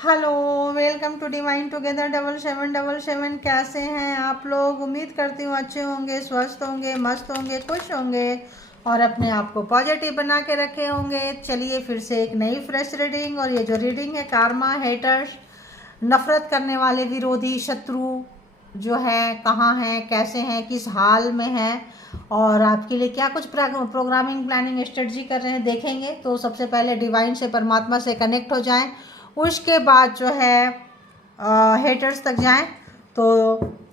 Hello, welcome to divine together 7777। कैसे हैं आप लोग? उम्मीद करती हूँ अच्छे होंगे, स्वस्थ होंगे, मस्त होंगे, खुश होंगे और अपने आप को पॉजिटिव बना के रखे होंगे। चलिए फिर से एक नई फ्रेश रीडिंग। और ये जो रीडिंग है, कार्मा, हेटर्स, नफरत करने वाले, विरोधी, शत्रु जो है, कहाँ हैं, कैसे हैं, किस हाल में हैं और आपके लिए क्या कुछ प्रोग्रामिंग, प्लानिंग, स्ट्रेटजी कर रहे हैं, देखेंगे। तो सबसे पहले डिवाइन से, परमात्मा से कनेक्ट हो जाएं, उसके बाद जो है हेटर्स तक जाएं। तो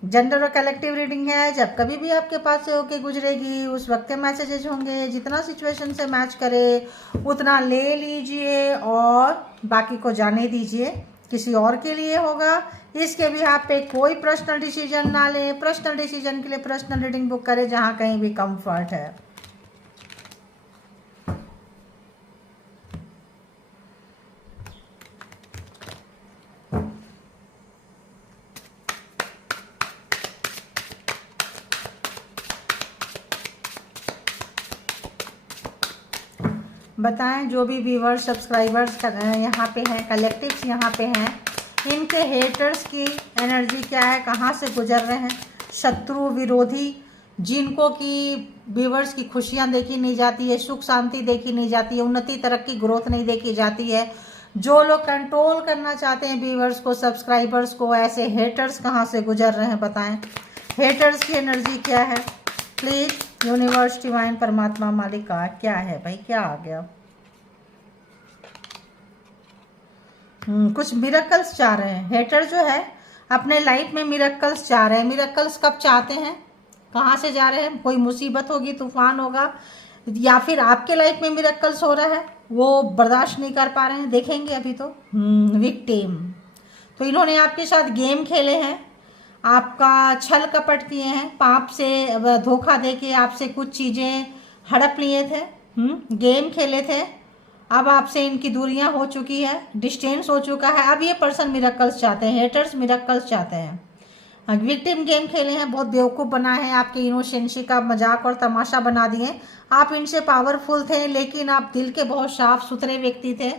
जनरल और कलेक्टिव रीडिंग है, जब कभी भी आपके पास से होके गुजरेगी उस वक्त के मैसेजेस होंगे। जितना सिचुएशन से मैच करे उतना ले लीजिए और बाकी को जाने दीजिए। किसी और के लिए होगा, इसके भी आप पे कोई पर्सनल डिसीजन ना लें। पर्सनल डिसीजन के लिए पर्सनल रीडिंग बुक करें जहाँ कहीं भी कंफर्ट है। बताएं जो भी व्यूवर्स, सब्सक्राइबर्स यहाँ पे हैं, कलेक्टिव्स यहाँ पे हैं, इनके हेटर्स की एनर्जी क्या है, कहाँ से गुजर रहे हैं। शत्रु, विरोधी, जिनको कि व्यूवर्स की खुशियाँ देखी नहीं जाती है, सुख शांति देखी नहीं जाती है, उन्नति, तरक्की, ग्रोथ नहीं देखी जाती है। जो लोग कंट्रोल करना चाहते हैं व्यूवर्स को, सब्सक्राइबर्स को, ऐसे हेटर्स कहाँ से गुजर रहे हैं बताएं। हेटर्स की एनर्जी क्या है प्लीज? यूनिवर्स, डिवाइन, परमात्मा, मालिक का क्या है भाई? क्या आ गया? कुछ मिरेकल्स चाह रहे हैं हेटर जो है, अपने लाइफ में मिरेकल्स चाह रहे हैं। मिरेकल्स कब चाहते हैं, कहाँ से जा रहे हैं? कोई मुसीबत होगी, तूफान होगा, या फिर आपके लाइफ में मिरेकल्स हो रहा है, वो बर्दाश्त नहीं कर पा रहे हैं। देखेंगे अभी तो। विक्टिम, तो इन्होंने आपके साथ गेम खेले हैं, आपका छल कपट किए हैं, पाप से धोखा देके आपसे कुछ चीज़ें हड़प लिए थे, गेम खेले थे। अब आपसे इनकी दूरियां हो चुकी है, डिस्टेंस हो चुका है। अब ये पर्सन मिरेकल्स चाहते हैं, हेटर्स मिरेकल्स चाहते हैं। विक्टिम गेम खेले हैं, बहुत बेवकूफ़ बनाए हैं, आपके इनोसेंसी का मजाक और तमाशा बना दिए। आप इनसे पावरफुल थे, लेकिन आप दिल के बहुत साफ सुथरे व्यक्ति थे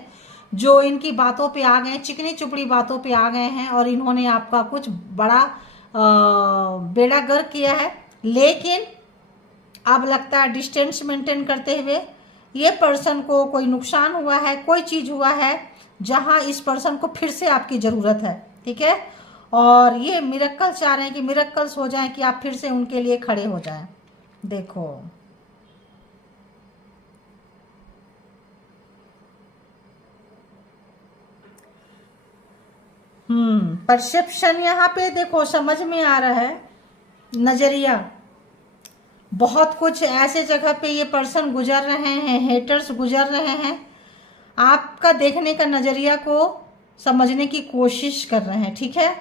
जो इनकी बातों पे आ गए, चिकनी चुपड़ी बातों पे आ गए हैं और इन्होंने आपका कुछ बड़ा बेड़ा गर्क किया है। लेकिन अब लगता है डिस्टेंस मेंटेन करते हुए ये पर्सन को कोई नुकसान हुआ है, कोई चीज़ हुआ है जहां इस पर्सन को फिर से आपकी ज़रूरत है, ठीक है। और ये मिरेकल्स चाह रहे हैं कि मिरेकल्स हो जाएं कि आप फिर से उनके लिए खड़े हो जाएं। देखो, परसेप्शन यहाँ पे देखो समझ में आ रहा है, नजरिया। बहुत कुछ ऐसे जगह पे ये पर्सन गुजर रहे हैं, हेटर्स गुजर रहे हैं, आपका देखने का नज़रिया को समझने की कोशिश कर रहे हैं, ठीक है।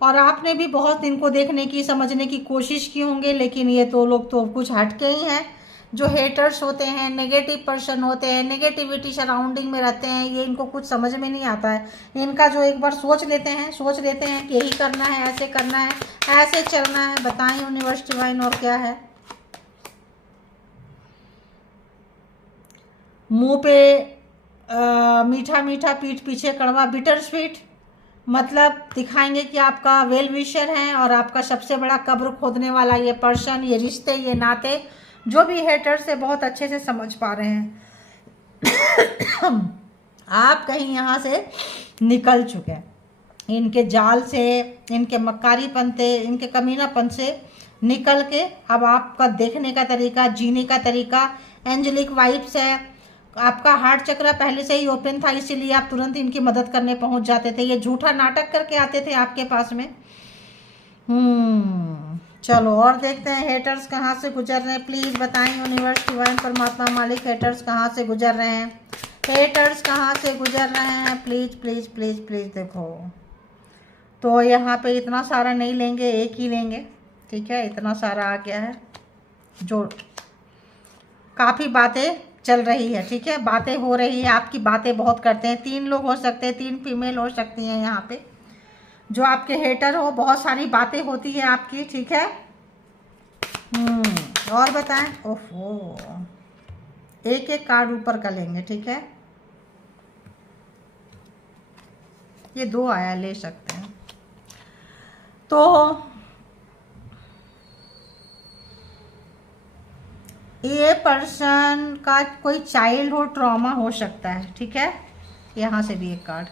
और आपने भी बहुत इनको देखने की, समझने की कोशिश की होंगे, लेकिन ये तो लोग तो कुछ हटके ही हैं। जो हेटर्स होते हैं, नेगेटिव पर्सन होते हैं, नेगेटिविटी सराउंडिंग में रहते हैं, ये इनको कुछ समझ में नहीं आता है। इनका जो एक बार सोच लेते हैं कि यही करना है, ऐसे करना है, ऐसे चलना है। बताएं यूनिवर्स, डिवाइन, और क्या है? मुंह पे मीठा मीठा, पीठ पीछे कड़वा, बिटर स्वीट। मतलब दिखाएंगे कि आपका वेल विशर है और आपका सबसे बड़ा कब्र खोदने वाला ये पर्सन, ये रिश्ते, ये नाते, जो भी हेटर से बहुत अच्छे से समझ पा रहे हैं। आप कहीं यहाँ से निकल चुके हैं, इनके जाल से, इनके मक्कारीपन से, इनके कमीनापन से निकल के अब आपका देखने का तरीका, जीने का तरीका, एंजेलिक वाइब्स है। आपका हार्ट चक्र पहले से ही ओपन था, इसीलिए आप तुरंत इनकी मदद करने पहुंच जाते थे। ये झूठा नाटक करके आते थे आपके पास में। चलो और देखते हैं हेटर्स कहाँ से गुजर रहे हैं। प्लीज बताएं यूनिवर्स, डिवाइन, परमात्मा, मालिक, हेटर्स कहाँ से गुजर रहे हैं। हेटर्स कहाँ से गुजर रहे हैं? प्लीज प्लीज प्लीज प्लीज देखो। तो यहाँ पे इतना सारा नहीं लेंगे, एक ही लेंगे, ठीक है। इतना सारा आ गया है, जो काफ़ी बातें चल रही है, ठीक है, बातें हो रही है, आपकी बातें बहुत करते हैं। 3 लोग हो सकते हैं, 3 फीमेल हो सकती हैं यहाँ पे, जो आपके हेटर हो। बहुत सारी बातें होती है आपकी, ठीक है। और बताएं। ओहो, एक एक कार्ड ऊपर का लेंगे, ठीक है। ये 2 आया, ले सकते हैं। तो ये पर्सन का कोई चाइल्डहुड ट्रॉमा हो सकता है, ठीक है। यहाँ से भी एक कार्ड,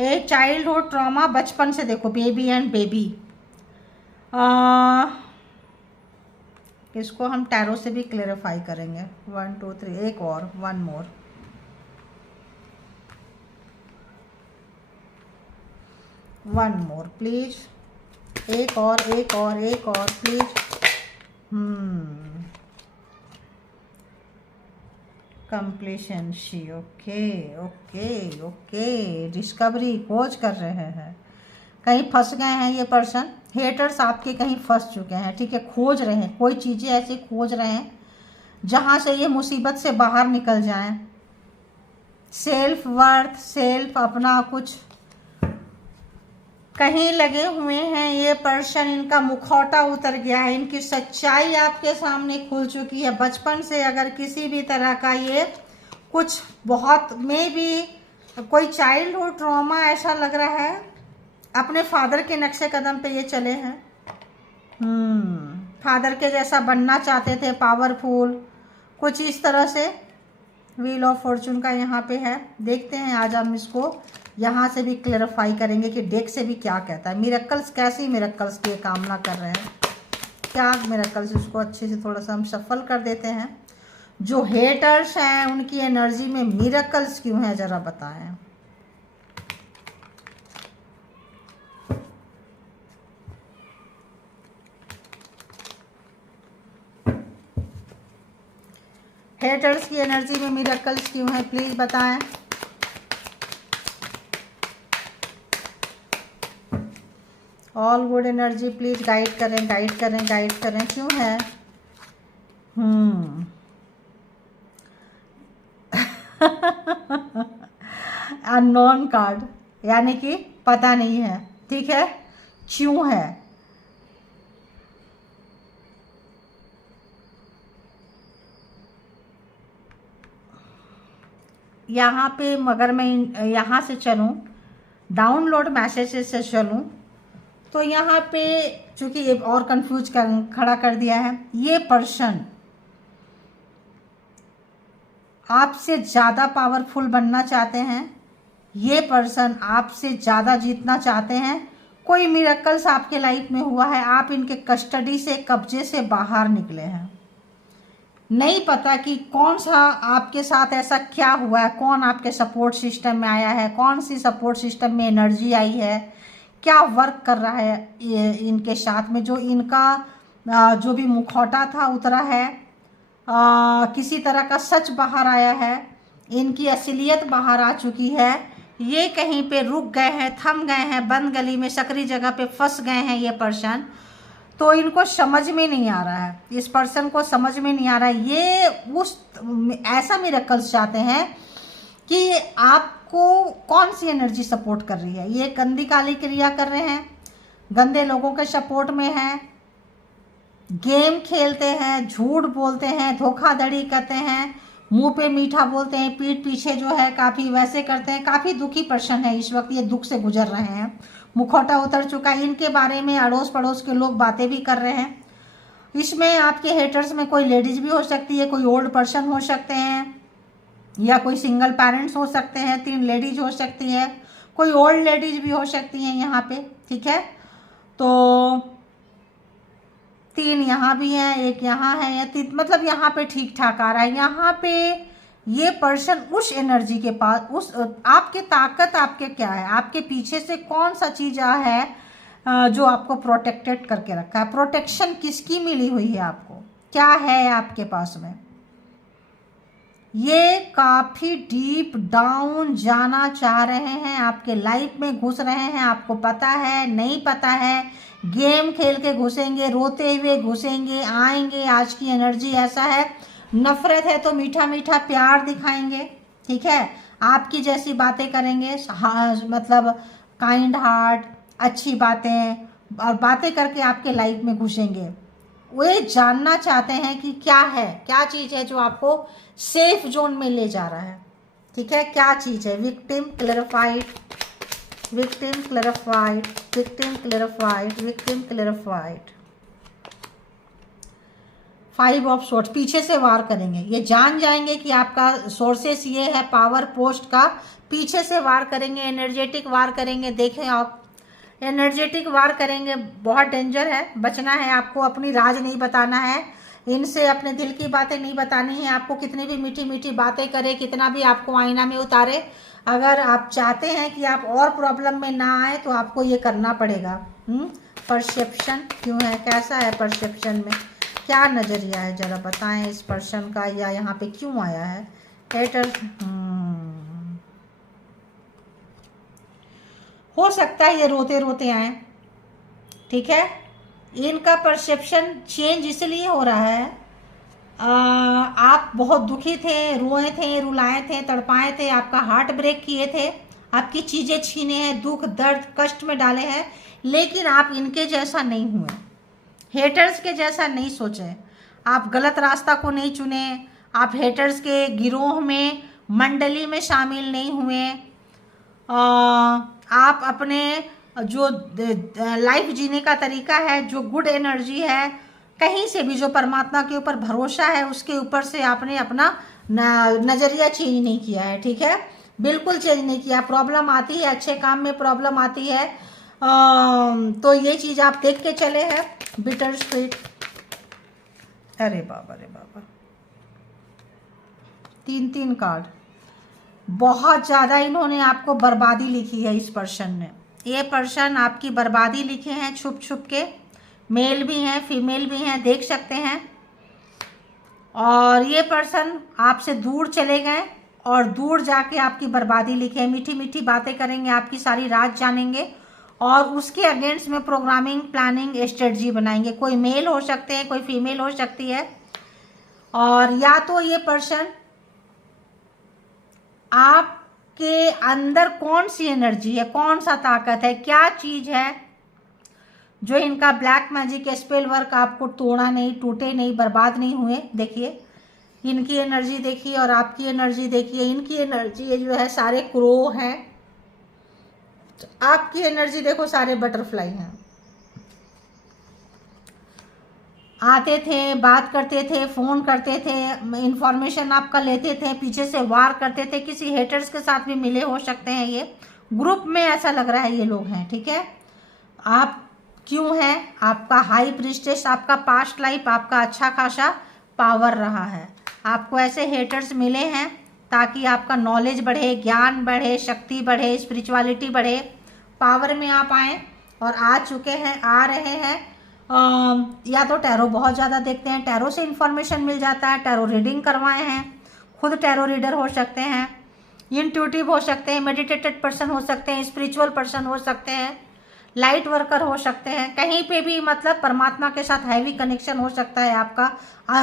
एक चाइल्डहुड ट्रॉमा बचपन से, देखो बेबी एंड बेबी। इसको हम टैरो से भी क्लेरिफाई करेंगे। 1 2 3, एक और, 1 मोर। वन मोर प्लीज, एक और, एक और, एक और please. Completion she, okay okay okay, discovery, खोज कर रहे हैं, कहीं फंस गए हैं ये पर्सन। हेटर्स आपके कहीं फंस चुके हैं, ठीक है, खोज रहे हैं, कोई चीज़ें ऐसी खोज रहे हैं जहाँ से ये मुसीबत से बाहर निकल जाएं। सेल्फ वर्थ, सेल्फ अपना कुछ कहीं लगे हुए हैं ये पर्सन। इनका मुखौटा उतर गया है, इनकी सच्चाई आपके सामने खुल चुकी है। बचपन से अगर किसी भी तरह का ये कुछ बहुत में भी कोई चाइल्डहुड ट्रॉमा ऐसा लग रहा है, अपने फादर के नक्शे कदम पे ये चले हैं। फादर के जैसा बनना चाहते थे, पावरफुल, कुछ इस तरह से। व्हील ऑफ फॉर्चून का यहाँ पे है, देखते हैं आज हम इसको यहाँ से भी क्लैरिफाई करेंगे कि डेक से भी क्या कहता है। मिरेकल्स, कैसी मिरेकल्स की कामना कर रहे हैं, क्या मिरेकल्स, इसको अच्छे से थोड़ा सा हम शफल कर देते हैं। जो हेटर्स हैं उनकी एनर्जी में मिरेकल्स क्यों है, जरा बताएं। हेटर्स की एनर्जी में मिरेकल्स क्यों है, प्लीज बताएं। All good energy please guide करें, गाइड करें, गाइड करें, क्यों है। अननोन कार्ड, यानी कि पता नहीं है, ठीक है, क्यों है। यहाँ पे मगर मैं यहाँ से चलूँ, डाउनलोड मैसेजेस से चलूँ, तो यहाँ पे चूंकि ये और कंफ्यूज खड़ा कर दिया है। ये पर्सन आपसे ज़्यादा पावरफुल बनना चाहते हैं, ये पर्सन आपसे ज़्यादा जीतना चाहते हैं। कोई मिरेकल्स आपके लाइफ में हुआ है, आप इनके कस्टडी से, कब्जे से बाहर निकले हैं। नहीं पता कि कौन सा आपके साथ ऐसा क्या हुआ है, कौन आपके सपोर्ट सिस्टम में आया है, कौन सी सपोर्ट सिस्टम में एनर्जी आई है, क्या वर्क कर रहा है ये इनके साथ में। जो इनका जो भी मुखौटा था उतरा है, किसी तरह का सच बाहर आया है, इनकी असलियत बाहर आ चुकी है। ये कहीं पे रुक गए हैं, थम गए हैं, बंद गली में, सकरी जगह पे फंस गए हैं ये पर्सन। तो इनको समझ में नहीं आ रहा है, इस पर्सन को समझ में नहीं आ रहा है। ये उस ऐसा मिरेकल्स चाहते हैं कि आपको कौन सी एनर्जी सपोर्ट कर रही है। ये गंदी काली क्रिया कर रहे हैं, गंदे लोगों के सपोर्ट में हैं, गेम खेलते हैं, झूठ बोलते हैं, धोखाधड़ी करते हैं, मुंह पे मीठा बोलते हैं, पीठ पीछे जो है काफ़ी वैसे करते हैं। काफ़ी दुखी पर्सन है इस वक्त, ये दुख से गुजर रहे हैं, मुखौटा उतर चुका है। इनके बारे में अड़ोस पड़ोस के लोग बातें भी कर रहे हैं। इसमें आपके हेटर्स में कोई लेडीज़ भी हो सकती है, कोई ओल्ड पर्सन हो सकते हैं, या कोई सिंगल पेरेंट्स हो सकते हैं, 3 लेडीज हो सकती है, कोई ओल्ड लेडीज भी हो सकती हैं यहाँ पे, ठीक है। तो 3 यहाँ भी हैं, एक यहाँ है, या मतलब यहाँ पे ठीक ठाक आ रहा है। यहाँ पे ये पर्सन उस एनर्जी के पास, उस आपके ताकत आपके क्या है, आपके पीछे से कौन सा चीज़ है जो आपको प्रोटेक्टेड करके रखा है। प्रोटेक्शन किसकी मिली हुई है आपको, क्या है आपके पास में। ये काफ़ी डीप डाउन जाना चाह रहे हैं, आपके लाइफ में घुस रहे हैं, आपको पता है नहीं पता है, गेम खेल के घुसेंगे, रोते हुए घुसेंगे, आएंगे। आज की एनर्जी ऐसा है, नफरत है तो मीठा मीठा प्यार दिखाएंगे, ठीक है, आपकी जैसी बातें करेंगे, मतलब काइंड हार्ट, अच्छी बातें, और बातें करके आपके लाइफ में घुसेंगे। वे जानना चाहते हैं कि क्या है, क्या चीज़ है जो आपको सेफ जोन में ले जा रहा है, ठीक है, क्या चीज़ है। Victim, clarified, victim clarified, victim clarified, victim clarified. 5 of source, पीछे से वार करेंगे, ये जान जाएंगे कि आपका सोर्सेस ये है पावर पोस्ट का, पीछे से वार करेंगे, एनर्जेटिक वार करेंगे। देखें आप, एनर्जेटिक वार करेंगे, बहुत डेंजर है, बचना है आपको, अपनी राज नहीं बताना है इनसे, अपने दिल की बातें नहीं बतानी है आपको, कितनी भी मीठी मीठी बातें करे, कितना भी आपको आईना में उतारे, अगर आप चाहते हैं कि आप और प्रॉब्लम में ना आए तो आपको ये करना पड़ेगा। परसेप्शन क्यों है, कैसा है परसेप्शन में, क्या नज़रिया है, ज़रा बताएं इस पर्सन का, या यहाँ पे क्यों आया है हेटर। हो सकता है ये रोते रोते आए, ठीक है, इनका परसेप्शन चेंज इसलिए हो रहा है, आप बहुत दुखी थे, रोए थे, रुलाए थे, तड़पाए थे, आपका हार्ट ब्रेक किए थे, आपकी चीज़ें छीने हैं, दुख दर्द कष्ट में डाले हैं, लेकिन आप इनके जैसा नहीं हुए, हेटर्स के जैसा नहीं सोचे, आप गलत रास्ता को नहीं चुने, आप हेटर्स के गिरोह में, मंडली में शामिल नहीं हुए, आप अपने जो लाइफ जीने का तरीका है, जो गुड एनर्जी है, कहीं से भी जो परमात्मा के ऊपर भरोसा है, उसके ऊपर से आपने अपना नज़रिया चेंज नहीं किया है, ठीक है, बिल्कुल चेंज नहीं किया। प्रॉब्लम आती है, अच्छे काम में प्रॉब्लम आती है, तो ये चीज़ आप देख के चले हैं। बिटर स्वीट, अरे बाबा रे बाबा, 3 कार्ड, बहुत ज़्यादा इन्होंने आपको बर्बादी लिखी है इस पर्सन ने, ये पर्सन आपकी बर्बादी लिखे हैं छुप छुप के, मेल भी हैं फीमेल भी हैं, देख सकते हैं, और ये पर्सन आपसे दूर चले गए और दूर जाके आपकी बर्बादी लिखे हैं, मीठी मीठी बातें करेंगे, आपकी सारी राज जानेंगे और उसके अगेंस्ट में प्रोग्रामिंग प्लानिंग स्ट्रेटजी बनाएंगे। कोई मेल हो सकते हैं, कोई फीमेल हो सकती है, और या तो ये पर्सन आपके अंदर कौन सी एनर्जी है, कौन सा ताकत है, क्या चीज़ है जो इनका ब्लैक मैजिक स्पेल वर्क आपको तोड़ा नहीं, टूटे नहीं, बर्बाद नहीं हुए। देखिए इनकी एनर्जी देखिए और आपकी एनर्जी देखिए, इनकी एनर्जी जो है सारे क्रो हैं, आपकी एनर्जी देखो सारे बटरफ्लाई हैं, आते थे, बात करते थे, फ़ोन करते थे, इंफॉर्मेशन आपका लेते थे, पीछे से वार करते थे, किसी हेटर्स के साथ भी मिले हो सकते हैं, ये ग्रुप में ऐसा लग रहा है ये लोग हैं, ठीक है। आप क्यों है, आपका हाई प्रीस्टेस, आपका पास्ट लाइफ आपका अच्छा खासा पावर रहा है, आपको ऐसे हेटर्स मिले हैं ताकि आपका नॉलेज बढ़े, ज्ञान बढ़े, शक्ति बढ़े, स्पिरिचुअलिटी बढ़े, पावर में आप आएँ और आ चुके हैं, आ रहे हैं। या तो टैरो बहुत ज़्यादा देखते हैं, टैरो से इन्फॉर्मेशन मिल जाता है, टैरो रीडिंग करवाए हैं, खुद टैरो रीडर हो सकते हैं, इंट्यूटिव हो सकते हैं, मेडिटेटेड पर्सन हो सकते हैं, स्पिरिचुअल पर्सन हो सकते हैं, लाइट वर्कर हो सकते हैं, कहीं पे भी मतलब परमात्मा के साथ हैवी कनेक्शन हो सकता है आपका,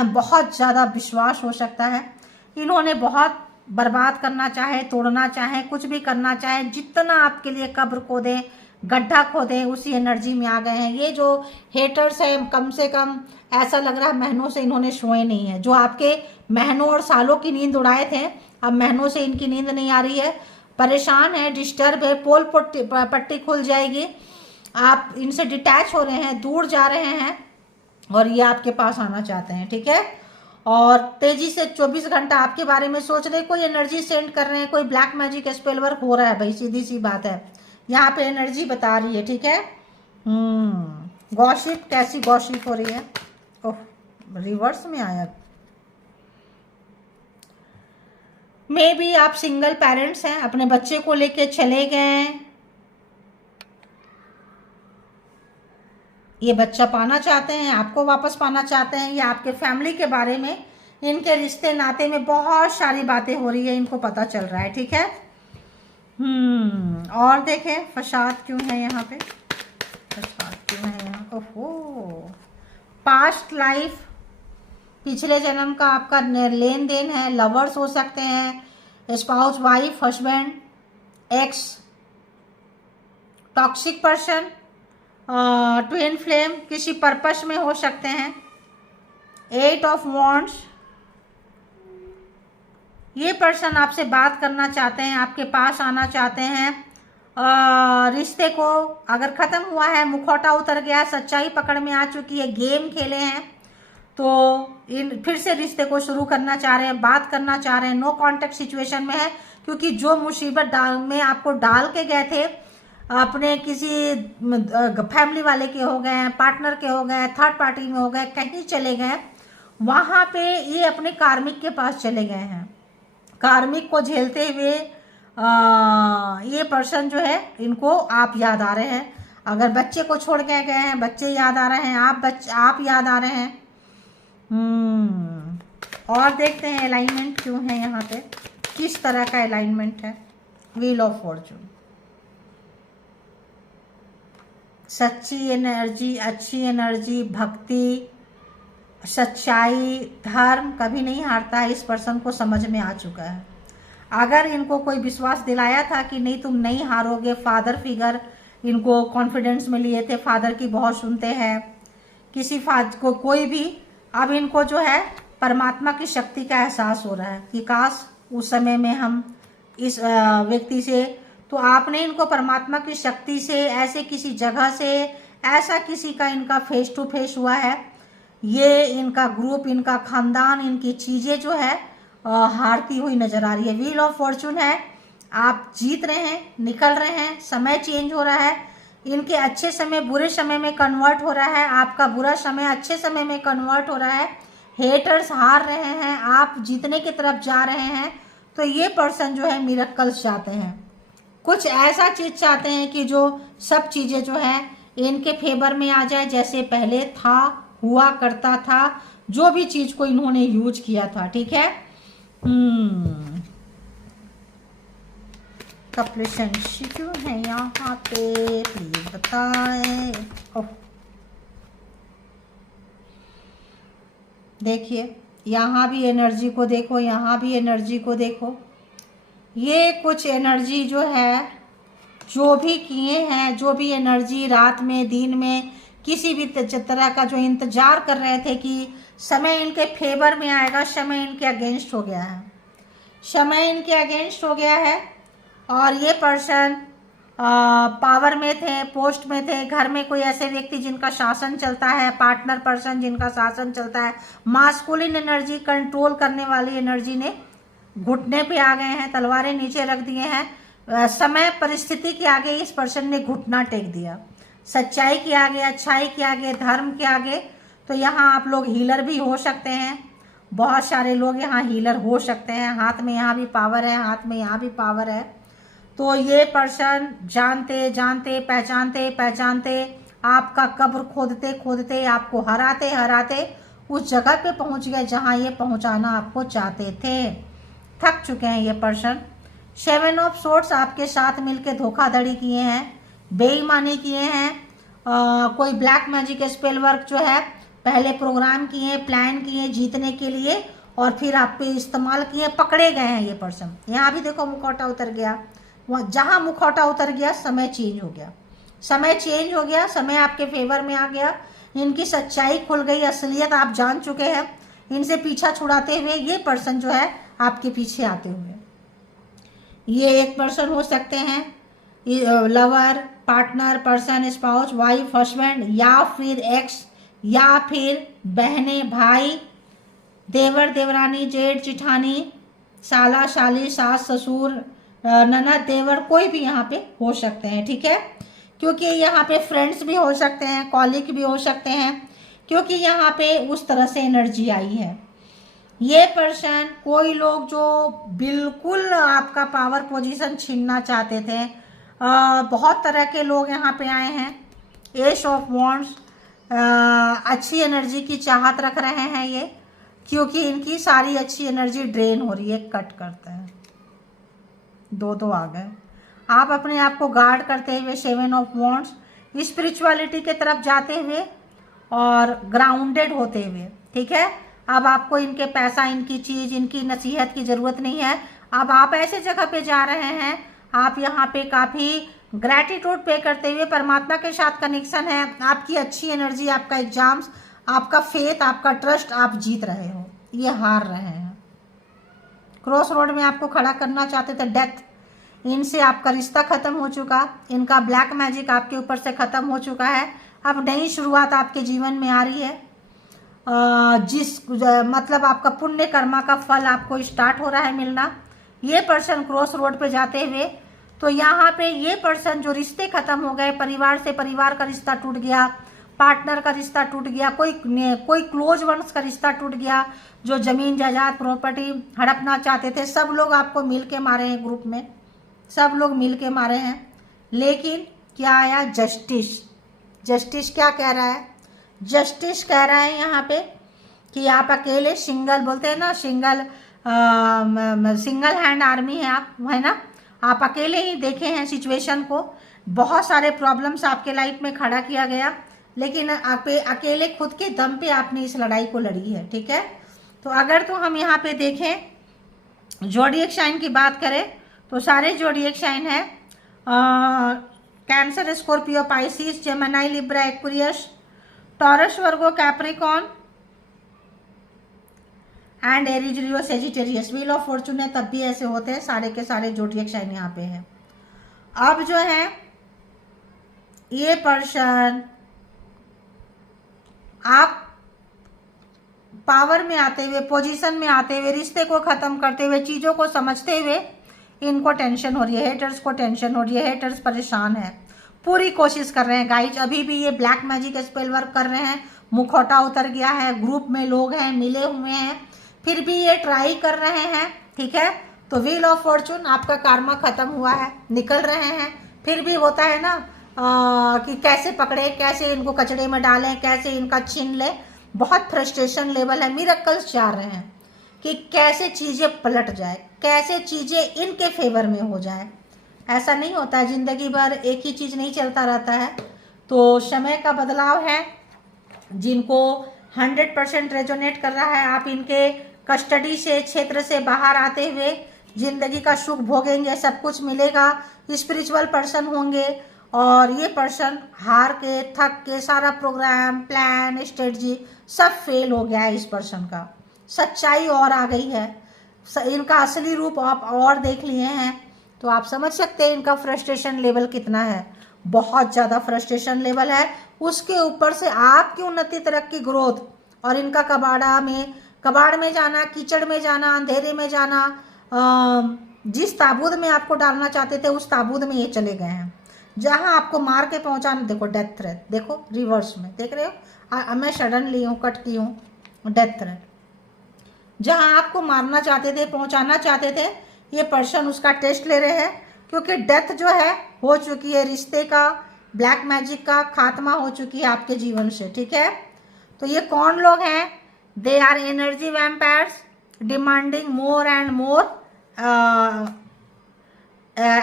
बहुत ज़्यादा विश्वास हो सकता है। इन्होंने बहुत बर्बाद करना चाहे, तोड़ना चाहे, कुछ भी करना चाहे, जितना आपके लिए कब्र खोदें, गड्ढा खोदें, उसी एनर्जी में आ गए हैं। ये जो हेटर्स हैं कम से कम ऐसा लग रहा है महीनों से इन्होंने सोए नहीं है, जो आपके महीनों और सालों की नींद उड़ाए थे, अब महीनों से इनकी नींद नहीं आ रही है, परेशान है, डिस्टर्ब है, पोल पट्टी खुल जाएगी, आप इनसे डिटैच हो रहे हैं, दूर जा रहे हैं और ये आपके पास आना चाहते हैं, ठीक है, और तेजी से 24 घंटा आपके बारे में सोच रहे, कोई एनर्जी सेंड कर रहे हैं, कोई ब्लैक मैजिक स्पेल वर्क हो रहा है भाई, सीधी सी बात है, यहाँ पे एनर्जी बता रही है, ठीक है। गॉसिप, कैसी गॉसिप हो रही है, ओह रिवर्स में आया, मे बी आप सिंगल पेरेंट्स हैं, अपने बच्चे को लेके चले गए, ये बच्चा पाना चाहते हैं, आपको वापस पाना चाहते हैं, या आपके फैमिली के बारे में, इनके रिश्ते नाते में बहुत सारी बातें हो रही है, इनको पता चल रहा है, ठीक है। और देखें फसाद क्यों है यहाँ पे, फसाद क्यों है यहाँ, ओहो पास्ट लाइफ, पिछले जन्म का आपका लेन देन है, लवर्स हो सकते हैं, spouse, wife, husband, x, toxic person, twin flame, किसी पर्पस में हो सकते हैं, 8 ऑफ वॉन्ड्स, ये पर्सन आपसे बात करना चाहते हैं, आपके पास आना चाहते हैं, रिश्ते को अगर ख़त्म हुआ है, मुखौटा उतर गया, सच्चाई पकड़ में आ चुकी है, गेम खेले हैं, तो इन फिर से रिश्ते को शुरू करना चाह रहे हैं, बात करना चाह रहे हैं, नो कांटेक्ट सिचुएशन में है। क्योंकि जो मुसीबत में आपको डाल के गए थे, अपने किसी फैमिली वाले के हो गए, पार्टनर के हो गए, थर्ड पार्टी में हो गए, कहीं चले गए, वहाँ पे ये अपने कार्मिक के पास चले गए हैं। कार्मिक को झेलते हुए ये पर्सन जो है, इनको आप याद आ रहे हैं। अगर बच्चे को छोड़ के गए हैं, बच्चे याद आ रहे हैं, आप याद आ रहे हैं। और देखते हैं अलाइनमेंट क्यों है यहाँ पे, किस तरह का अलाइनमेंट है। व्हील ऑफ फॉर्चून, सच्ची एनर्जी, अच्छी एनर्जी, भक्ति, सच्चाई, धर्म कभी नहीं हारता है। इस पर्सन को समझ में आ चुका है। अगर इनको कोई विश्वास दिलाया था कि नहीं तुम नहीं हारोगे, फादर फिगर इनको कॉन्फिडेंस में लिए थे, फादर की बहुत सुनते हैं, किसी को कोई भी, अब इनको जो है परमात्मा की शक्ति का एहसास हो रहा है कि काश उस समय में हम इस व्यक्ति से, तो आपने इनको परमात्मा की शक्ति से, ऐसे किसी जगह से, ऐसा किसी का इनका फेस टू फेस हुआ है। ये इनका ग्रुप, इनका खानदान, इनकी चीज़ें जो है हारती हुई नजर आ रही है। व्हील ऑफ फॉर्चून है, आप जीत रहे हैं, निकल रहे हैं, समय चेंज हो रहा है। इनके अच्छे समय बुरे समय में कन्वर्ट हो रहा है, आपका बुरा समय अच्छे समय में कन्वर्ट हो रहा है। हेटर्स हार रहे हैं, आप जीतने की तरफ जा रहे हैं। तो ये पर्सन जो है मिरेकल्स चाहते हैं, कुछ ऐसा चीज़ चाहते हैं कि जो सब चीज़ें जो है इनके फेवर में आ जाए, जैसे पहले था, हुआ करता था, जो भी चीज़ को इन्होंने यूज किया था। ठीक है, कपलेशन क्यों है यहाँ पे, प्लीज बताएं। देखिए यहाँ भी एनर्जी को देखो, यहाँ भी एनर्जी को देखो। ये कुछ एनर्जी जो है, जो भी किए हैं, जो भी एनर्जी रात में दिन में किसी भी तरह का जो इंतजार कर रहे थे कि समय इनके फेवर में आएगा, समय इनके अगेंस्ट हो गया है, समय इनके अगेंस्ट हो गया है। और ये पर्सन पावर में थे, पोस्ट में थे, घर में कोई ऐसे व्यक्ति जिनका शासन चलता है, पार्टनर पर्सन जिनका शासन चलता है, मास्कुलिन एनर्जी, कंट्रोल करने वाली एनर्जी ने घुटने पे आ गए हैं, तलवारें नीचे रख दिए हैं। समय परिस्थिति के आगे इस पर्सन ने घुटना टेक दिया, सच्चाई के आगे, अच्छाई के आगे, धर्म के आगे। तो यहाँ आप लोग हीलर भी हो सकते हैं, बहुत सारे लोग यहाँ हीलर हो सकते हैं। हाथ में यहाँ भी पावर है, हाथ में यहाँ भी पावर है। तो ये पर्सन जानते जानते, पहचानते पहचानते, आपका कब्र खोदते खोदते, आपको हराते हराते उस जगह पे पहुँच गए जहाँ ये पहुँचाना आपको चाहते थे। थक चुके हैं ये पर्सन। 7 ऑफ सोर्ड्स आपके साथ मिलके धोखाधड़ी किए हैं, बेईमानी किए हैं, कोई ब्लैक मैजिक स्पेल वर्क जो है पहले प्रोग्राम किए, प्लान किए जीतने के लिए, और फिर आप पे इस्तेमाल किए, पकड़े गए हैं ये पर्सन। यहाँ भी देखो मुखौटा उतर गया, वहाँ जहाँ मुखौटा उतर गया समय चेंज हो गया, समय चेंज हो गया, समय आपके फेवर में आ गया। इनकी सच्चाई खुल गई, असलियत आप जान चुके हैं। इनसे पीछा छुड़ाते हुए ये पर्सन जो है आपके पीछे आते हुए, ये एक पर्सन हो सकते हैं, lover, partner, person, spouse, wife, husband, या फिर एक्स, या फिर बहने, भाई, देवर, देवरानी, जेठ, जिठानी, साला, साली, सास, ससुर, ननद, देवर, कोई भी यहाँ पे हो सकते हैं। ठीक है, क्योंकि यहाँ पे फ्रेंड्स भी हो सकते हैं, कॉलीग भी हो सकते हैं, क्योंकि यहाँ पे उस तरह से एनर्जी आई है। ये पर्सन, कोई लोग जो बिल्कुल आपका पावर पोजीशन छीनना चाहते थे, बहुत तरह के लोग यहाँ पे आए हैं। एस ऑफ वॉन्ड्स, अच्छी एनर्जी की चाहत रख रहे हैं ये, क्योंकि इनकी सारी अच्छी एनर्जी ड्रेन हो रही है, कट करते हैं। दो आ गए। आप अपने आप को गार्ड करते हुए 7 ऑफ वॉन्ड्स, स्पिरिचुअलिटी के तरफ जाते हुए और ग्राउंडेड होते हुए। ठीक है, अब आपको इनके पैसा, इनकी चीज़, इनकी नसीहत की ज़रूरत नहीं है। अब आप ऐसे जगह पे जा रहे हैं, आप यहाँ पे काफ़ी ग्रैटिट्यूड पे करते हुए, परमात्मा के साथ कनेक्शन है, आपकी अच्छी एनर्जी, आपका एग्जाम्स, आपका फेथ, आपका ट्रस्ट, आप जीत रहे हो, ये हार रहे हैं। क्रॉस रोड में आपको खड़ा करना चाहते थे, डेथ, इनसे आपका रिश्ता खत्म हो चुका, इनका ब्लैक मैजिक आपके ऊपर से खत्म हो चुका है। अब नई शुरुआत आपके जीवन में आ रही है। मतलब आपका पुण्य कर्मा का फल आपको स्टार्ट हो रहा है मिलना। ये पर्सन क्रॉस रोड पे जाते हुए, तो यहाँ पे ये पर्सन जो रिश्ते खत्म हो गए, परिवार से परिवार का रिश्ता टूट गया, पार्टनर का रिश्ता टूट गया, कोई क्लोज वंस का रिश्ता टूट गया, जो जमीन जायदाद प्रॉपर्टी हड़पना चाहते थे, सब लोग आपको मिल के मारे हैं। ग्रुप में सब लोग मिल के मारे हैं। लेकिन क्या आया? जस्टिस। जस्टिस क्या कह रहा है? जस्टिस कह रहा है यहाँ पे कि आप अकेले, सिंगल बोलते हैं ना, सिंगल हैंड आर्मी है आप, है ना, आप अकेले ही देखे हैं सिचुएशन को। बहुत सारे प्रॉब्लम्स आपके लाइफ में खड़ा किया गया, लेकिन आप अकेले खुद के दम पे आपने इस लड़ाई को लड़ी है। ठीक है, तो अगर तो हम यहाँ पे देखें ज़ोडिएक साइन की बात करें तो सारे ज़ोडिएक साइन है cancer, Scorpio, Pisces, Gemini, Libra, Aquarius, taurus, Virgo, Capricorn and Aries, Leo, Sagittarius. Wheel of Fortune है तब भी ऐसे होते हैं, सारे के सारे ज़ोडिएक साइन यहाँ पे हैं। अब जो है ये पर्सन आप पावर में आते हुए, पोजीशन में आते हुए, रिश्ते को ख़त्म करते हुए, चीज़ों को समझते हुए, इनको टेंशन हो रही है, हेटर्स को टेंशन हो रही है, हेटर्स परेशान है, पूरी कोशिश कर रहे हैं गाइज। अभी भी ये ब्लैक मैजिक स्पेल वर्क कर रहे हैं, मुखौटा उतर गया है, ग्रुप में लोग हैं, मिले हुए हैं, फिर भी ये ट्राई कर रहे हैं। ठीक है, तो व्हील ऑफ फॉर्चून, आपका कार्मा खत्म हुआ है, निकल रहे हैं, फिर भी होता है ना कि कैसे पकड़े, कैसे इनको कचड़े में डालें, कैसे इनका छीन ले। बहुत फ्रस्ट्रेशन लेवल है। मिरेकल्स चाह रहे हैं कि कैसे चीज़ें पलट जाए, कैसे चीज़ें इनके फेवर में हो जाए। ऐसा नहीं होता है, ज़िंदगी भर एक ही चीज़ नहीं चलता रहता है। तो समय का बदलाव है, जिनको 100% रेजोनेट कर रहा है, आप इनके कस्टडी से, क्षेत्र से बाहर आते हुए ज़िंदगी का सुख भोगेंगे, सब कुछ मिलेगा, स्पिरिचुअल पर्सन होंगे। और ये पर्सन हार के, थक के, सारा प्रोग्राम, प्लान, स्ट्रेटजी सब फेल हो गया है इस पर्सन का। सच्चाई और आ गई है, इनका असली रूप आप और देख लिए हैं, तो आप समझ सकते हैं इनका फ्रस्ट्रेशन लेवल कितना है। बहुत ज़्यादा फ्रस्ट्रेशन लेवल है। उसके ऊपर से आपकी उन्नति, तरक्की, ग्रोथ, और इनका कबाड़ में जाना, कीचड़ में जाना, अंधेरे में जाना, जिस ताबूत में आपको डालना चाहते थे उस ताबूत में ये चले गए हैं, जहां आपको मार के पहुंचाना। देखो डेथ थ्रेट, देखो रिवर्स में देख रहे हो, मैं सडनली हूँ, कट की हूँ, डेथ थ्रेट। जहां आपको मारना चाहते थे, पहुंचाना चाहते थे, ये पर्सन उसका टेस्ट ले रहे हैं, क्योंकि डेथ जो है हो चुकी है, रिश्ते का, ब्लैक मैजिक का खात्मा हो चुकी है आपके जीवन से। ठीक है, तो ये कौन लोग हैं? They are energy vampires demanding more and more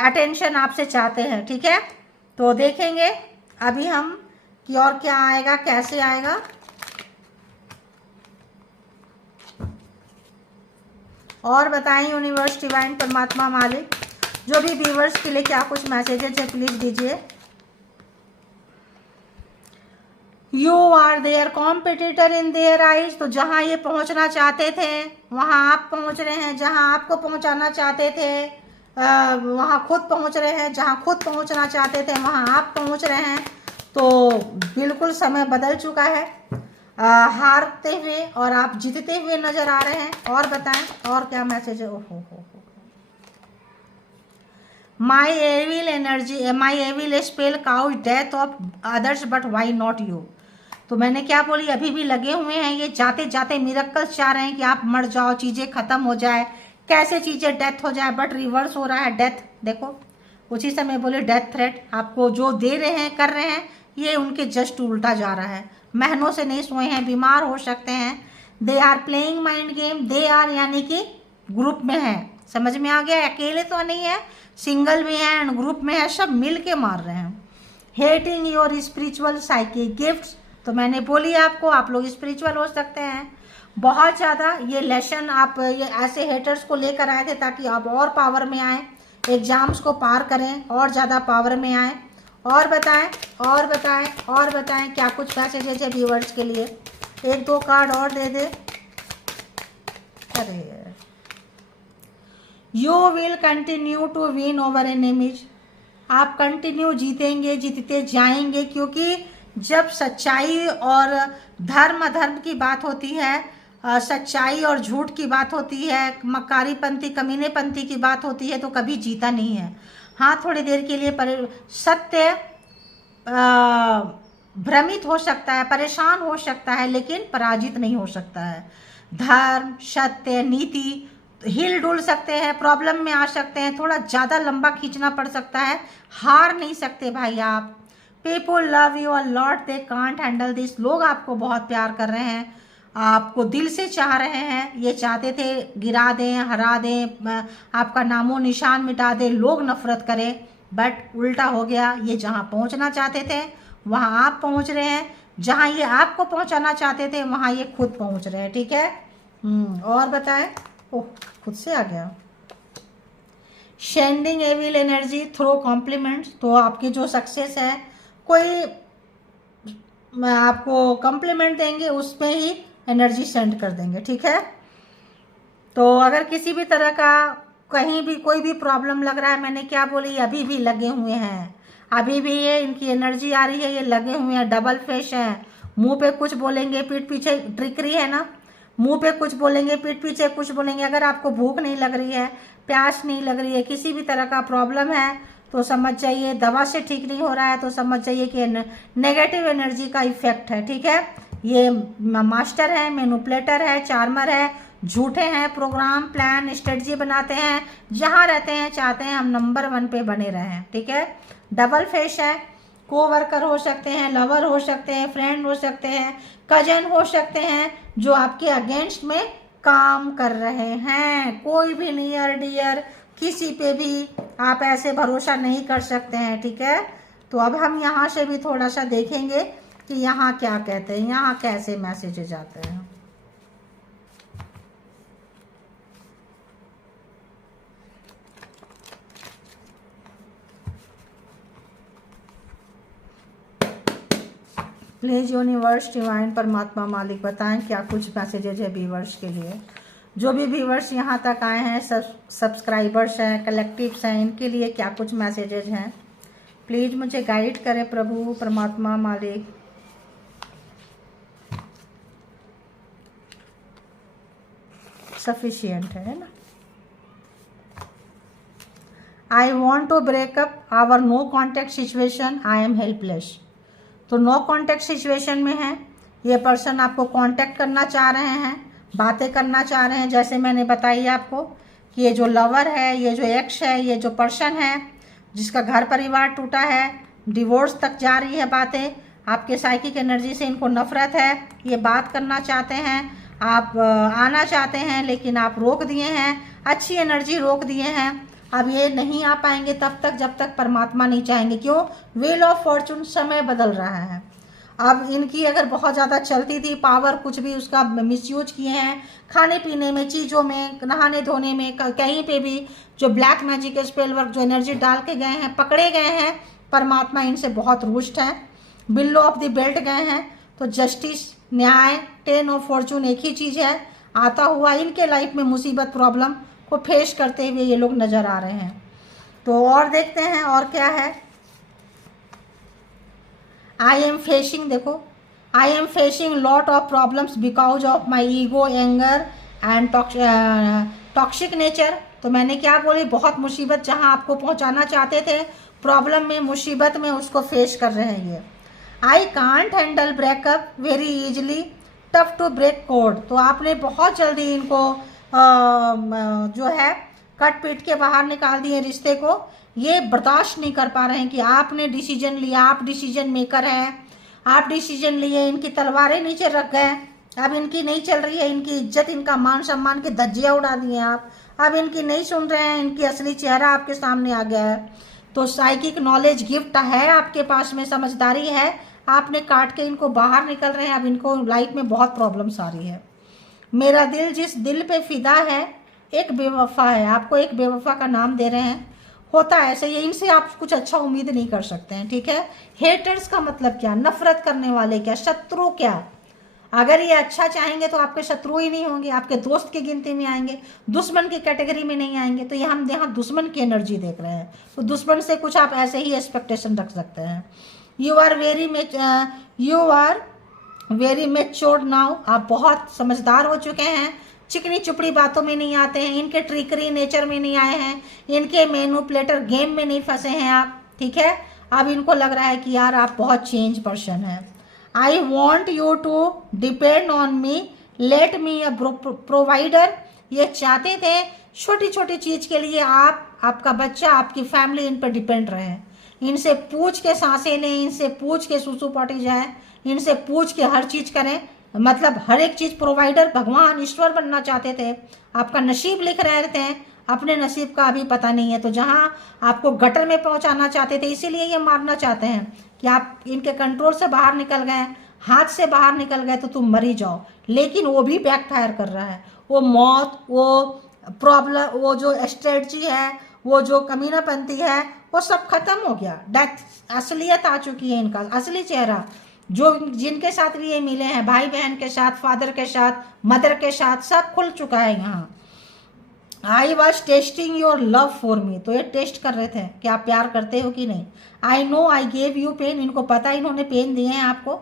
attention आपसे चाहते हैं। ठीक है, तो देखेंगे अभी हम कि और क्या आएगा, कैसे आएगा। और बताएं यूनिवर्स, डिवाइन, परमात्मा, मालिक, जो भी व्यूवर्स के लिए क्या कुछ मैसेजेस है प्लीज दीजिए। You are their competitor in their eyes. तो जहां ये पहुंचना चाहते थे वहां आप पहुंच रहे हैं, जहां आपको पहुंचाना चाहते थे वहां खुद पहुंच रहे हैं, जहां खुद पहुंचना चाहते थे वहां आप पहुंच रहे हैं। तो बिल्कुल समय बदल चुका है, हारते हुए और आप जीतते हुए नजर आ रहे हैं। और बताएं और क्या मैसेज है। ओहो my evil energy, my evil spell cause death of others but why not you. तो मैंने क्या बोली, अभी भी लगे हुए हैं ये, जाते जाते मिरेकल्स चाह रहे हैं कि आप मर जाओ, चीज़ें खत्म हो जाए, कैसे चीज़ें डेथ हो जाए, बट रिवर्स हो रहा है डेथ। देखो उसी समय बोले डेथ थ्रेट, आपको जो दे रहे हैं, कर रहे हैं, ये उनके जस्ट उल्टा जा रहा है। महीनों से नहीं सोए हैं, बीमार हो सकते हैं। They are playing mind game, they are यानी कि ग्रुप में है, समझ में आ गया, अकेले तो नहीं है, सिंगल में है एंड ग्रुप में है, सब मिल के मार रहे हैं। Hating your spiritual psychic gifts. तो मैंने बोली आपको, आप लोग स्पिरिचुअल हो सकते हैं बहुत ज़्यादा। ये लेसन आप ये ऐसे हेटर्स को लेकर आए थे ताकि आप और पावर में आए, एग्जाम्स को पार करें, और ज़्यादा पावर में आए। और बताएं, और बताएं, और बताएं क्या कुछ मैसेजेस है व्यूवर्स के लिए। एक दो कार्ड और दे दे। अरे you will continue to win over enemies, आप कंटिन्यू जीतेंगे, जीतते जाएंगे, क्योंकि जब सच्चाई और धर्म की बात होती है, सच्चाई और झूठ की बात होती है, मक्कारीपंथी कमीनेपंथी की बात होती है, तो कभी जीता नहीं है। हाँ, थोड़ी देर के लिए सत्य भ्रमित हो सकता है, परेशान हो सकता है, लेकिन पराजित नहीं हो सकता है। धर्म, सत्य, नीति हिल डुल सकते हैं, प्रॉब्लम में आ सकते हैं, थोड़ा ज़्यादा लंबा खींचना पड़ सकता है, हार नहीं सकते भाई आप। People love you a lot, they can't handle this, लोग आपको बहुत प्यार कर रहे हैं, आपको दिल से चाह रहे हैं, ये चाहते थे गिरा दें, हरा दें, आपका नामो निशान मिटा दें, लोग नफरत करें, बट उल्टा हो गया। ये जहाँ पहुँचना चाहते थे वहाँ आप पहुँच रहे हैं, जहाँ ये आपको पहुँचाना चाहते थे वहाँ ये खुद पहुँच रहे हैं, ठीक है। और बताएं। ओह, खुद से आ गया। शेंडिंग एविल एनर्जी थ्रो कॉम्प्लीमेंट्स, तो आपकी जो सक्सेस है, कोई आपको कॉम्प्लीमेंट देंगे उसमें ही एनर्जी सेंड कर देंगे, ठीक है। तो अगर किसी भी तरह का कहीं भी कोई भी प्रॉब्लम लग रहा है, मैंने क्या बोली, अभी भी लगे हुए हैं, अभी भी ये इनकी एनर्जी आ रही है, ये लगे हुए हैं, डबल फेस है, मुंह पे कुछ बोलेंगे पीठ पीछे, ट्रिकरी है ना, मुंह पे कुछ बोलेंगे पीठ पीछे कुछ बोलेंगे। अगर आपको भूख नहीं लग रही है, प्यास नहीं लग रही है, किसी भी तरह का प्रॉब्लम है, तो समझ जाइए, दवा से ठीक नहीं हो रहा है तो समझ जाइए कि नेगेटिव एनर्जी का इफेक्ट है, ठीक है। ये मास्टर है, मैनिपुलेटर है, चार्मर है, झूठे हैं, प्रोग्राम प्लान स्ट्रेटजी बनाते हैं, जहाँ रहते हैं चाहते हैं हम नंबर 1 पे बने रहें, ठीक है। डबल फेस है, कोवर्कर हो सकते हैं, लवर हो सकते हैं, फ्रेंड हो सकते हैं, कजन हो सकते हैं, जो आपके अगेंस्ट में काम कर रहे हैं। कोई भी नियर डियर किसी पे भी आप ऐसे भरोसा नहीं कर सकते हैं, ठीक है। तो अब हम यहाँ से भी थोड़ा सा देखेंगे कि यहाँ क्या कहते हैं, यहाँ कैसे मैसेजेज आते हैं। प्लीज यूनिवर्स डिवाइन परमात्मा मालिक बताएं क्या कुछ मैसेजेज है व्यूवर्स के लिए। जो भी व्यूवर्स यहाँ तक आए हैं, सब्सक्राइबर्स हैं, कलेक्टिव्स हैं, इनके लिए क्या कुछ मैसेजेज हैं, प्लीज मुझे गाइड करें प्रभु परमात्मा मालिक। सफिशिएंट है ना। I want to breakup our no contact situation, I am helpless. तो नो कॉन्टैक्ट सिचुएशन में है, ये पर्सन आपको कॉन्टैक्ट करना चाह रहे हैं, बातें करना चाह रहे हैं। जैसे मैंने बताई आपको कि ये जो लवर है, ये जो एक्स है, ये जो पर्सन है जिसका घर परिवार टूटा है, डिवोर्स तक जा रही है बातें, आपके साइकिक एनर्जी से इनको नफरत है, ये बात करना चाहते हैं, आप आना चाहते हैं लेकिन आप रोक दिए हैं, अच्छी एनर्जी रोक दिए हैं। अब ये नहीं आ पाएंगे तब तक जब तक परमात्मा नहीं चाहेंगे। क्यों? व्हील ऑफ फॉर्चून, समय बदल रहा है। अब इनकी अगर बहुत ज़्यादा चलती थी पावर, कुछ भी उसका मिसयूज किए हैं, खाने पीने में, चीज़ों में, नहाने धोने में, कहीं पे भी जो ब्लैक मैजिक स्पेल वर्क, जो एनर्जी डाल के गए हैं, पकड़े गए हैं, परमात्मा इनसे बहुत रुष्ट है, बिल्लो ऑफ द बेल्ट गए हैं। तो जस्टिस, न्याय, 10 ऑफ फॉर्चून एक ही चीज़ है, आता हुआ इनके लाइफ में मुसीबत प्रॉब्लम को फेस करते हुए ये लोग नज़र आ रहे हैं। तो और देखते हैं और क्या है। आई एम फेसिंग, देखो, I am facing lot of problems because of my ego, anger and toxic nature. तो मैंने क्या बोली, बहुत मुसीबत जहां आपको पहुंचाना चाहते थे, प्रॉब्लम में, मुसीबत में, उसको फेस कर रहे हैं ये। I can't handle breakup very easily, tough to break code. तो आपने बहुत जल्दी इनको जो है कट पीट के बाहर निकाल दिए रिश्ते को। ये बर्दाश्त नहीं कर पा रहे हैं कि आपने डिसीजन लिया, आप डिसीजन मेकर हैं, आप डिसीजन लिए, इनकी तलवारें नीचे रख गए, अब इनकी नहीं चल रही है, इनकी इज्जत, इनका मान सम्मान के धज्जियाँ उड़ा दिए आप, अब इनकी नहीं सुन रहे हैं, इनकी असली चेहरा आपके सामने आ गया है। तो साइकिक नॉलेज गिफ्ट है आपके पास में, समझदारी है, आपने काट के इनको बाहर निकल रहे हैं। अब इनको लाइफ में बहुत प्रॉब्लम्स आ रही है। मेरा दिल जिस दिल पे फिदा है, एक बेवफा है, आपको एक बेवफा का नाम दे रहे हैं। होता है ऐसे, ये इनसे आप कुछ अच्छा उम्मीद नहीं कर सकते हैं, ठीक है। हेटर्स का मतलब क्या? नफरत करने वाले, क्या शत्रु, क्या अगर ये अच्छा चाहेंगे तो आपके शत्रु ही नहीं होंगे, आपके दोस्त की गिनती में आएंगे, दुश्मन की कैटेगरी में नहीं आएंगे। तो ये हम यहाँ दुश्मन की एनर्जी देख रहे हैं, तो दुश्मन से कुछ आप ऐसे ही एक्सपेक्टेशन रख सकते हैं। You are very matured now, आप बहुत समझदार हो चुके हैं, चिकनी चुपड़ी बातों में नहीं आते हैं, इनके ट्रिकरी नेचर में नहीं आए हैं, इनके मैनिपुलेटर गेम में नहीं फंसे हैं आप, ठीक है। अब इनको लग रहा है कि यार आप बहुत चेंज पर्सन है। I want you to depend on me, let me a provider. ये चाहते थे छोटी छोटी चीज के लिए आपका बच्चा, आपकी फैमिली इन पर डिपेंड रहे, इनसे पूछ के सांसें लें, इनसे पूछ के सूसू पॉटी जाए, इनसे पूछ के हर चीज करें, मतलब हर एक चीज प्रोवाइडर, भगवान ईश्वर बनना चाहते थे। आपका नसीब लिख रहे थे, अपने नसीब का अभी पता नहीं है, तो जहां आपको गटर में पहुंचाना चाहते थे, इसीलिए ये मारना चाहते हैं कि आप इनके कंट्रोल से बाहर निकल गए, हाथ से बाहर निकल गए तो तुम मरी जाओ। लेकिन वो भी बैकफायर कर रहा है, वो मौत, वो प्रॉब्लम, वो जो स्ट्रेटजी है, वो जो कमीनापंती है, वो सब खत्म हो गया। डेथ असलियत आ चुकी है, इनका असली चेहरा, जो जिनके साथ भी ये मिले हैं, भाई बहन के साथ, फादर के साथ, मदर के साथ, सब खुल चुका है यहाँ। I was testing your love for me, तो ये टेस्ट कर रहे थे कि आप प्यार करते हो कि नहीं। I know I gave you pain, इनको पता इन्होंने पेन दिए हैं आपको।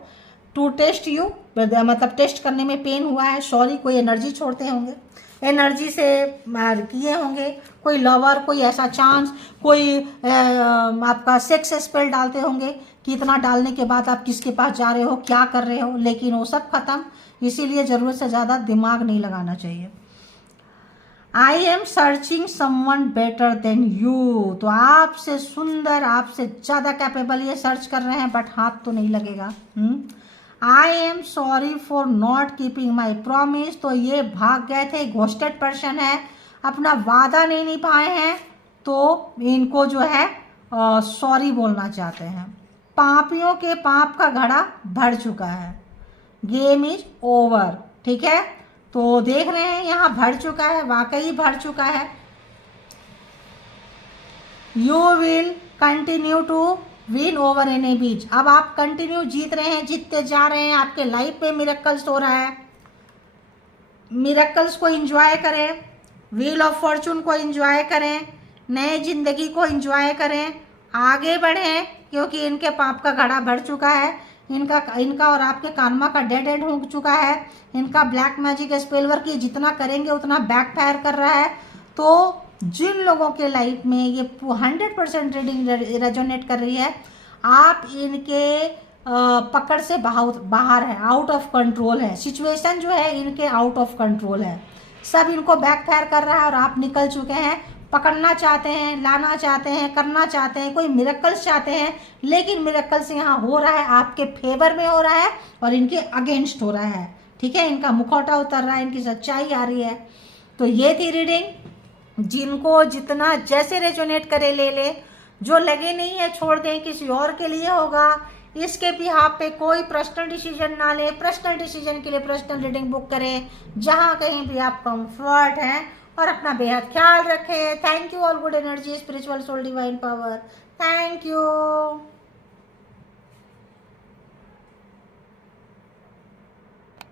टू टेस्ट यू, मतलब टेस्ट करने में पेन हुआ है। सॉरी, कोई एनर्जी छोड़ते होंगे, एनर्जी से किए होंगे, कोई लवर, कोई ऐसा चांस, कोई आपका सेक्स स्पेल डालते होंगे कि इतना डालने के बाद आप किसके पास जा रहे हो, क्या कर रहे हो, लेकिन वो सब खत्म। इसीलिए ज़रूरत से ज़्यादा दिमाग नहीं लगाना चाहिए। I am searching someone better than you, तो आपसे सुंदर, आपसे ज़्यादा कैपेबल ये सर्च कर रहे हैं, बट हाथ तो नहीं लगेगा। I am sorry for not keeping my promise, तो ये भाग गए थे, घोस्टेड पर्सन है, अपना वादा नहीं निभाए हैं, तो इनको जो है सॉरी बोलना चाहते हैं। पापियों के पाप का घड़ा भर चुका है, गेम इज ओवर, ठीक है। तो देख रहे हैं यहाँ भर चुका है, वाकई भर चुका है। You will continue to win over any beach, अब आप कंटिन्यू जीत रहे हैं, जीतते जा रहे हैं, आपके लाइफ में मिरेकल्स हो रहा है। मिरेकल्स को एंजॉय करें, व्हील ऑफ फॉर्चून को एंजॉय करें, नए जिंदगी को एंजॉय करें, आगे बढ़ें, क्योंकि इनके पाप का घड़ा भर चुका है। इनका और आपके कानमा का डेड एंड हो चुका है। इनका ब्लैक मैजिक स्पेल वर्क ये जितना करेंगे उतना बैकफायर कर रहा है। तो जिन लोगों के लाइफ में ये 100% रीडिंग रेजोनेट कर रही है, आप इनके पकड़ से बाहर है, आउट ऑफ कंट्रोल है, सिचुएशन जो है इनके आउट ऑफ कंट्रोल है, सब इनको बैकफायर कर रहा है और आप निकल चुके हैं। पकड़ना चाहते हैं, लाना चाहते हैं, करना चाहते हैं, कोई मिरेकल्स चाहते हैं, लेकिन मिरेकल्स यहाँ हो रहा है आपके फेवर में हो रहा है और इनके अगेंस्ट हो रहा है, ठीक है। इनका मुखौटा उतर रहा है, इनकी सच्चाई आ रही है। तो ये थी रीडिंग, जिनको जितना जैसे रेजोनेट करे ले ले, जो लगे नहीं है छोड़ दें, किसी और के लिए होगा। इसके बिहाफ पे कोई पर्सनल डिसीजन ना ले, पर्सनल डिसीजन के लिए पर्सनल रीडिंग बुक करें जहाँ कहीं भी आप कंफर्ट हैं, और अपना बेहद ख्याल रखें। Thank you all good energy, spiritual soul, divine power. Thank you.